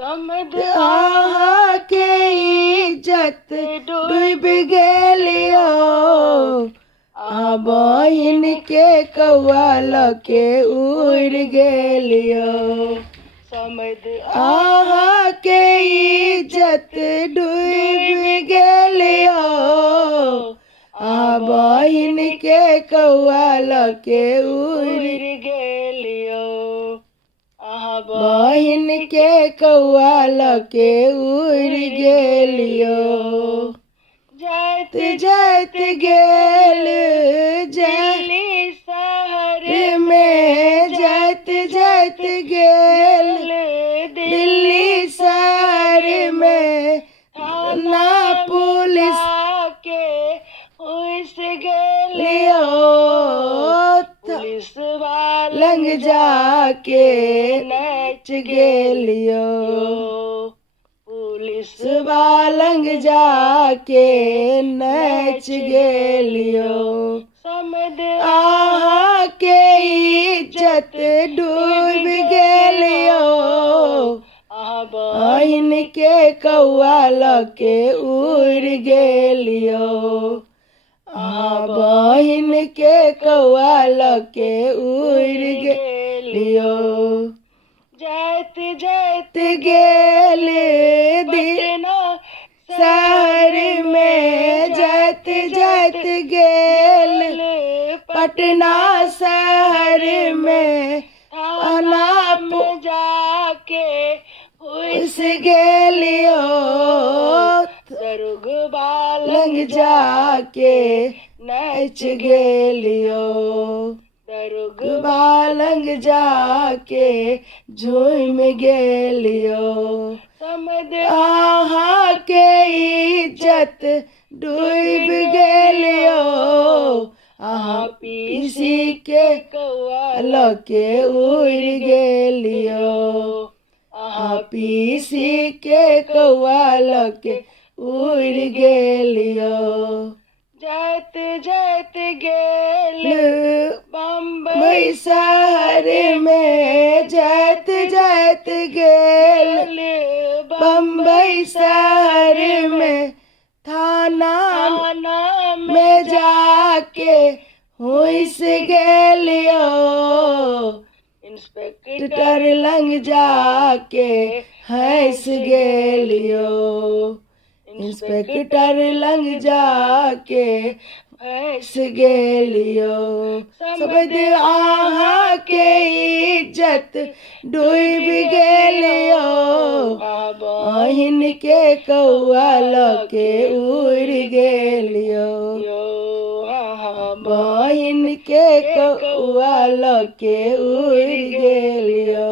समद आहा के इज्जत डूब गेलियो आ बहिन के कौआ लके उड़ गेलियो समद आहा के इज्जत डूब गेलियो आ बहिन के कौआ लके उड़ गेलियो बहिन के कौआ लके उड़ गेलियो जात जात गेल दिल्ली शहर में जात जात गेल दिल्ली शहर में थाना पुलिस के उस गेलियो लियो पुलिस वाला लंग जाके नच गेलियो पुलिस बालंग जाके नच गेलियो समद आहा के इज्जत डूब गेलियो बहिन के कौआ लके उड़ गेलियो बहिन के कौआ लके उड़ गेलियो जात जात गेल पटना शहर में जात जात गेल पटना शहर में थाना में जाके उस गेलियो दरुग बालंग लंग जाके नच नच गेलियो दरुग बालंग जाके झूम गेलियो समद आहा के इज्जत डूब गेलियो आहा पीसी के कौआ लके उड़ गेलियो आहा पीसी के कौआ लके उड़ गेलियो जात जात गेल बम्बई बम्बई शहर में जात जात गेल बम्बई शहर में थाना थाना में जाके हुइस गेलियो इंस्पेक्टर लंग जाके हंस गेलियो इंस्पेक्टर लंग जाके हंस गेलियो सबद आहा के इज्जत डूब गेलियो बहिन के कौआ लके उड़ गेलियो बहिन के कौआ लके उड़ गेलियो।